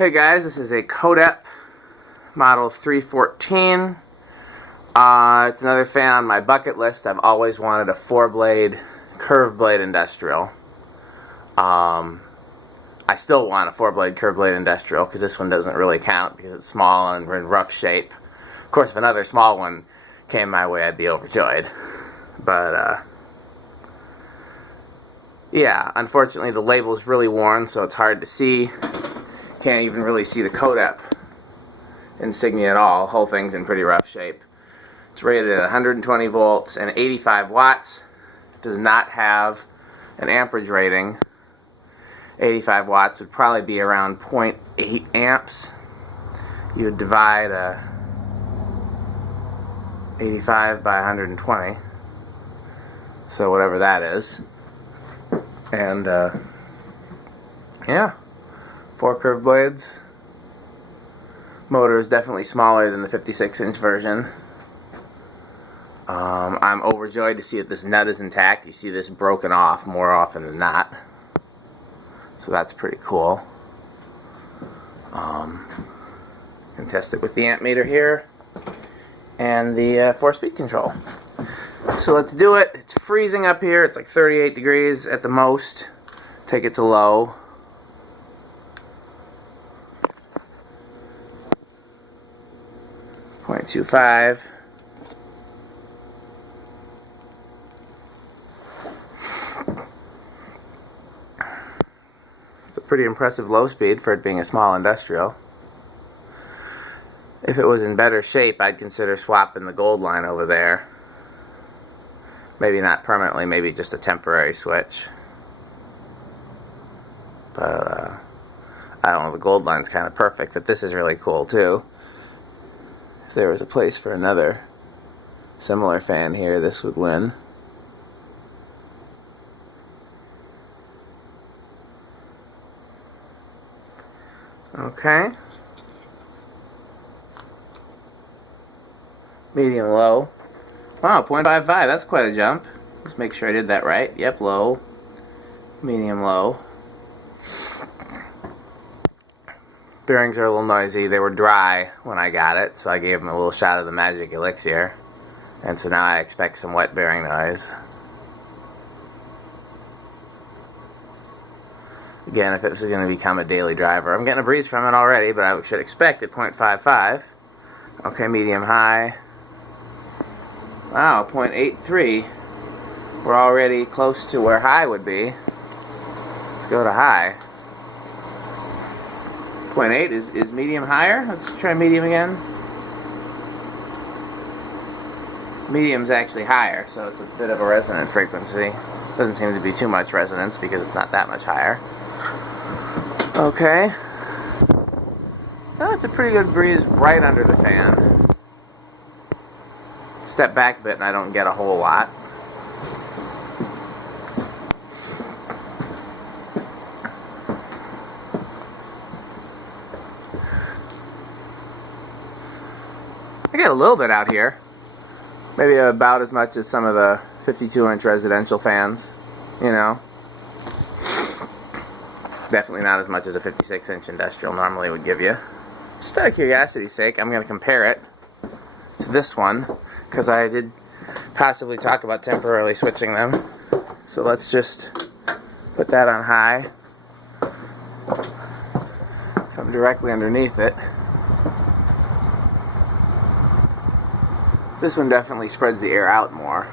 Hey guys, this is a Codep model 314. It's another fan on my bucket list. I've always wanted a 4-blade curved blade industrial. I still want a 4-blade curved blade industrial because this one doesn't really count because it's small and in rough shape. Of course, if another small one came my way, I'd be overjoyed. But yeah, unfortunately the label's really worn, so it's hard to see. Can't even really see the Codep insignia at all. The whole thing's in pretty rough shape. It's rated at 120 volts and 85 watts. Does not have an amperage rating. 85 watts would probably be around 0.8 amps. You would divide 85 by 120. So whatever that is. And yeah. 4 curved blades. Motor is definitely smaller than the 56-inch version. I'm overjoyed to see that this nut is intact. You see this broken off more often than not. So that's pretty cool. Can test it with the amp meter here and the 4-speed control. So let's do it. It's freezing up here. It's like 38 degrees at the most. Take it to low. .25. It's a pretty impressive low speed for it being a small industrial. If it was in better shape, I'd consider swapping the gold line over there. Maybe not permanently, maybe just a temporary switch. But I don't know, the gold line's kind of perfect, but this is really cool too. If there was a place for another similar fan here, this would win. Okay. Medium low. Wow, 0.55, that's quite a jump. Just make sure I did that right. Yep, low. Medium low. Bearings are a little noisy. They were dry when I got it, so I gave them a little shot of the magic elixir. And so now I expect some wet bearing noise. Again, if it was going to become a daily driver. I'm getting a breeze from it already, but I should expect it 0.55. Okay, medium high. Wow, 0.83. We're already close to where high would be. Let's go to high. 0.8 is medium higher. Let's try medium again. Medium's actually higher, so it's a bit of a resonant frequency. Doesn't seem to be too much resonance because it's not that much higher. Okay. That's a pretty good breeze right under the fan. Step back a bit and I don't get a whole lot. I get a little bit out here. Maybe about as much as some of the 52-inch residential fans, you know. Definitely not as much as a 56-inch industrial normally would give you. Just out of curiosity's sake, I'm going to compare it to this one, because I did possibly talk about temporarily switching them. So let's just put that on high. Come directly underneath it. This one definitely spreads the air out more.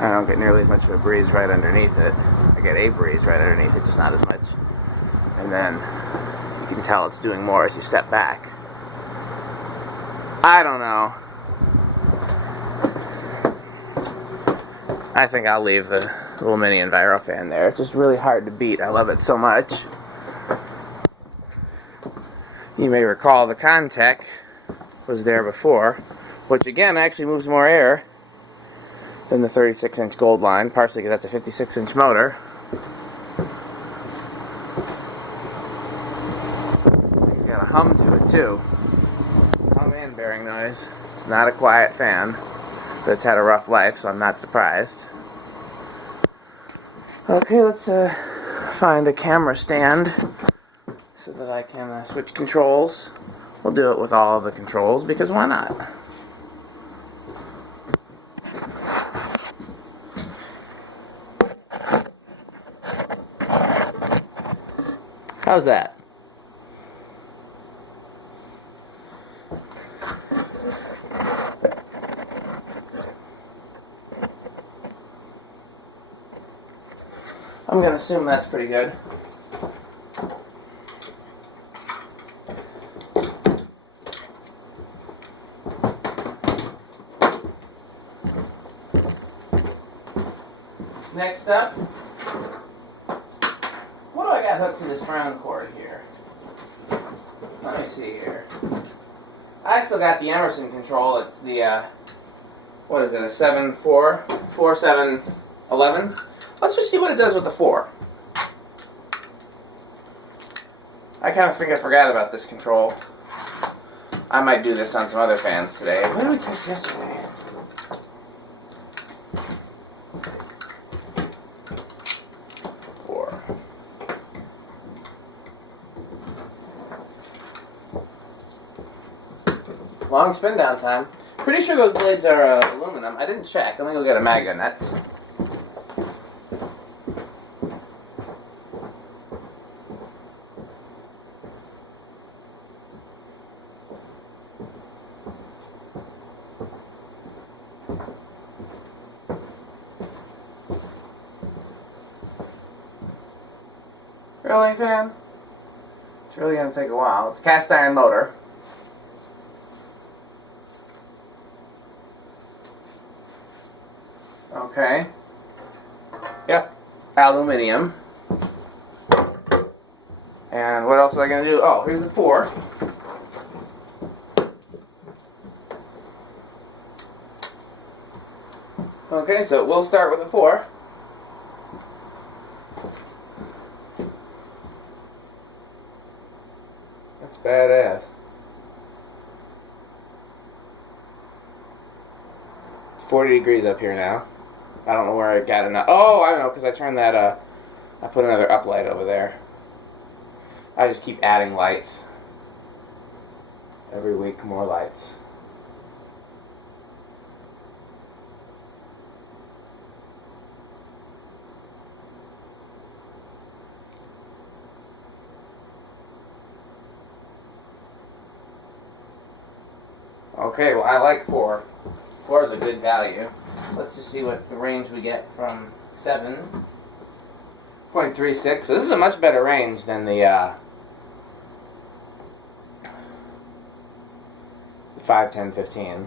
I don't get nearly as much of a breeze right underneath it. I get a breeze right underneath it, just not as much. And then you can tell it's doing more as you step back. I don't know. I think I'll leave the little mini Enviro fan there. It's just really hard to beat. I love it so much. You may recall the Contec was there before, which again actually moves more air than the 36-inch gold line, partially because that's a 56-inch motor. It's got a hum to it too. Hum and bearing noise. It's not a quiet fan, but it's had a rough life, so I'm not surprised. Okay, let's find a camera stand so that I can switch controls. We'll do it with all of the controls because why not? How's that? I'm going to assume that's pretty good. Next up, what do I got hooked to this brown cord here? Let me see here. I still got the Emerson control. It's the, what is it, a 4711? Let's just see what it does with the 4. I kind of think I forgot about this control. I might do this on some other fans today. What did we test yesterday? Long spin down time. Pretty sure those blades are aluminum. I didn't check. Let me go get a magnet net. Really, fan? It's really going to take a while. It's a cast iron motor. Okay. Yep. Aluminium. And what else am I going to do? Oh, here's the 4. Okay, so we'll start with the 4. That's badass. It's 40 degrees up here now. I don't know where I got enough. Oh, I know, because I turned that, I put another up light over there. I just keep adding lights. Every week, more lights. Okay, well, I like 4. 4 is a good value. Let's just see what the range we get from 7.36. So this is a much better range than the 5, 10, 15.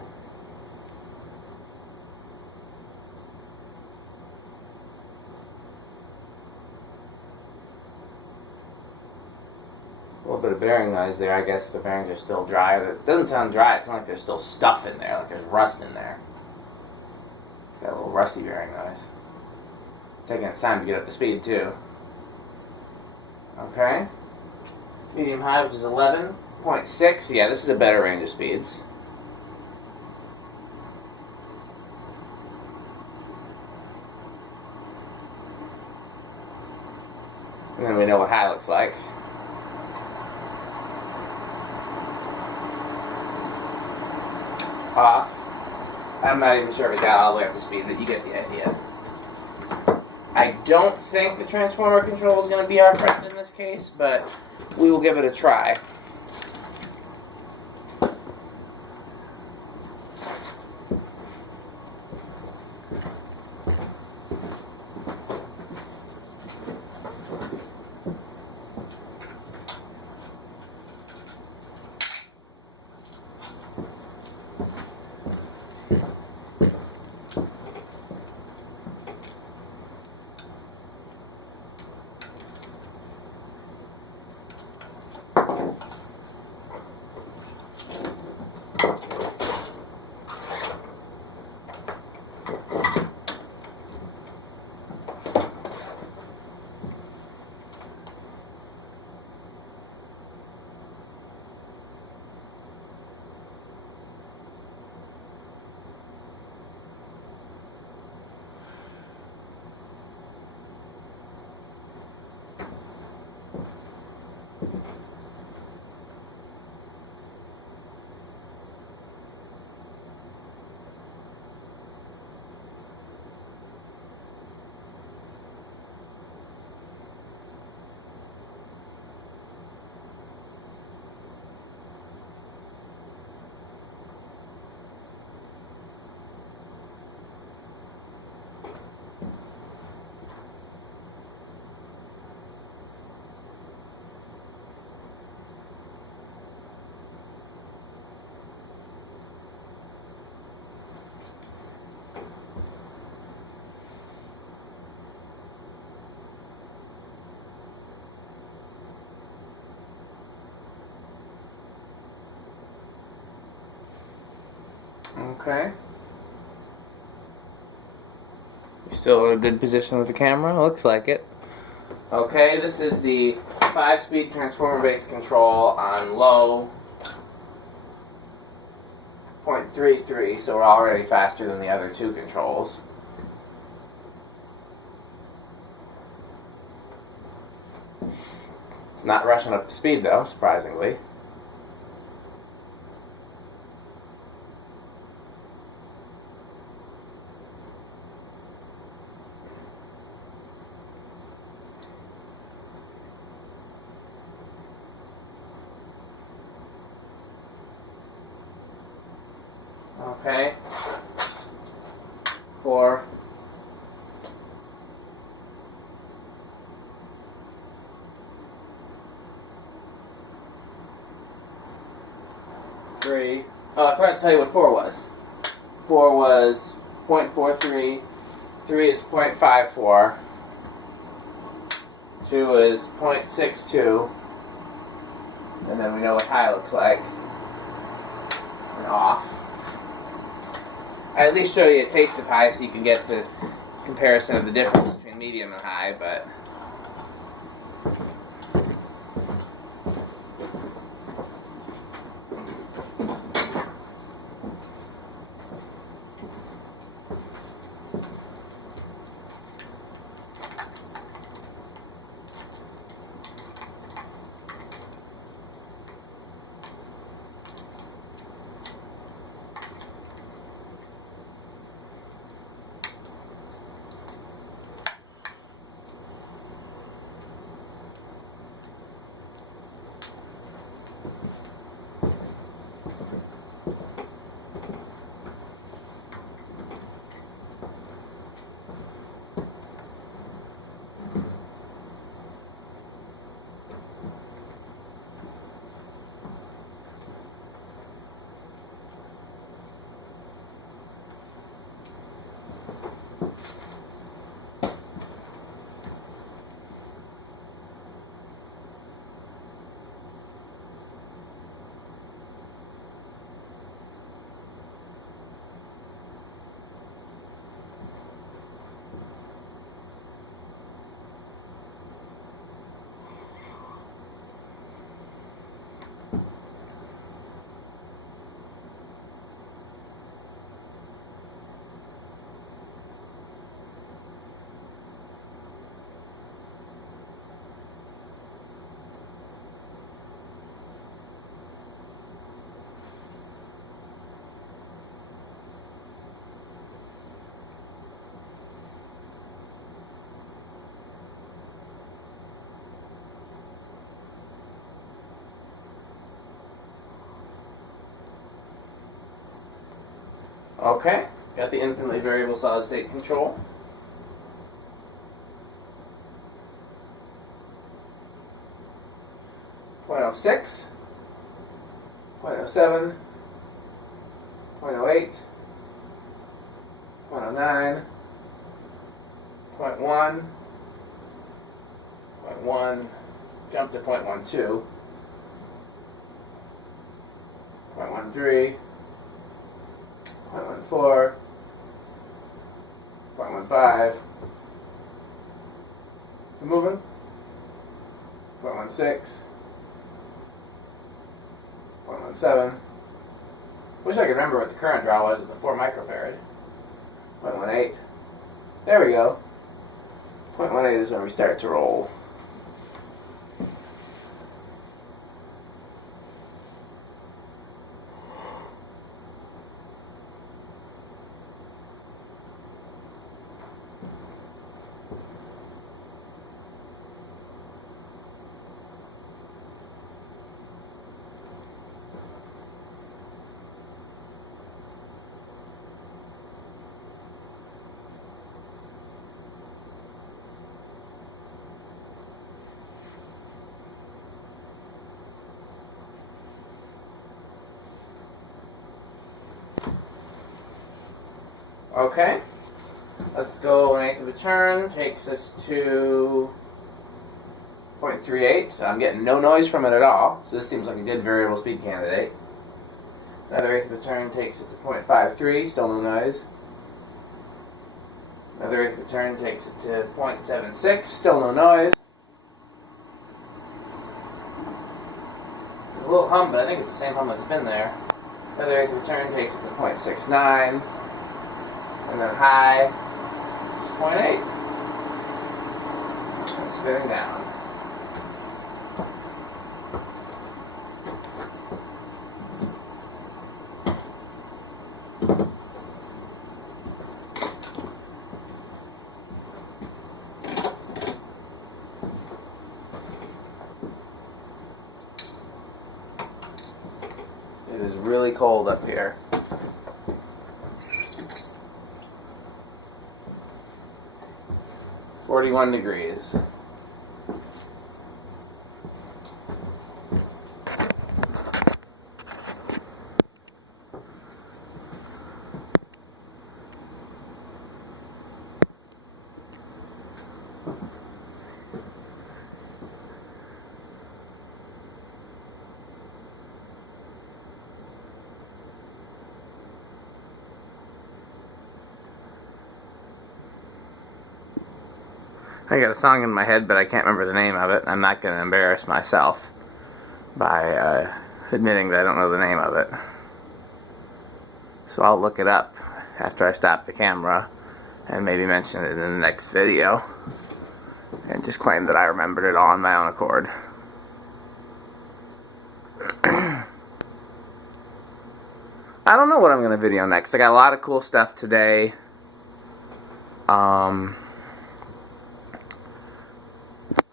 A little bit of bearing noise there. I guess the bearings are still dry. It doesn't sound dry. It sounds like there's still stuff in there, like there's rust in there. It's got a little rusty bearing noise. Taking its time to get up to speed too. Okay. Medium high, which is 11.6. Yeah, this is a better range of speeds. And then we know what high looks like. Off. I'm not even sure if it got all the way up to speed, but you get the idea. I don't think the transformer control is going to be our friend in this case, but we will give it a try. Okay. You're still in a good position with the camera? Looks like it. Okay, this is the 5-speed transformer-based control on low 0.33, so we're already faster than the other two controls. It's not rushing up to speed though, surprisingly. Okay. 4. 3. Oh, I forgot to tell you what 4 was. 4 was 0.43. 3 is 0.54. 2 is 0.62. And then we know what high looks like. And off. I at least show you a taste of high so you can get the comparison of the difference between medium and high, but okay. Got the infinitely variable solid state control. .06, .07, .08, .09, .1, .1, jump to .12, .13, .14, .15, moving, .16, 0.17. Wish I could remember what the current draw was at the 4 microfarad. 0.18. There we go. 0.18 is when we start to roll. Okay, let's go 1/8 of a turn, takes us to 0.38. I'm getting no noise from it at all, so this seems like a good variable speed candidate. Another eighth of a turn takes it to 0.53, still no noise. Another eighth of a turn takes it to 0.76, still no noise. There's a little hum, but I think it's the same hum that's been there. Another eighth of a turn takes it to 0.69. And then high, just 0.8. And spinning down. It is really cold up here. .41 degrees. I got a song in my head, but I can't remember the name of it. I'm not going to embarrass myself by admitting that I don't know the name of it. So I'll look it up after I stop the camera and maybe mention it in the next video and just claim that I remembered it all on my own accord. I don't know what I'm going to video next. I got a lot of cool stuff today. A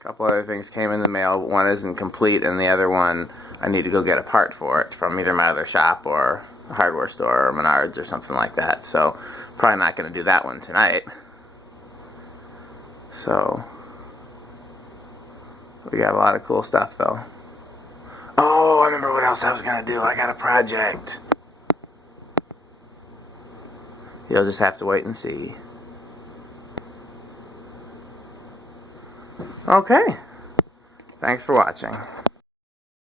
couple other things came in the mail. One isn't complete, and the other one I need to go get a part for it from either my other shop or a hardware store or Menards or something like that. So probably not going to do that one tonight. So we got a lot of cool stuff though. Oh, I remember what else I was going to do. I got a project. You'll just have to wait and see. Okay. Thanks for watching.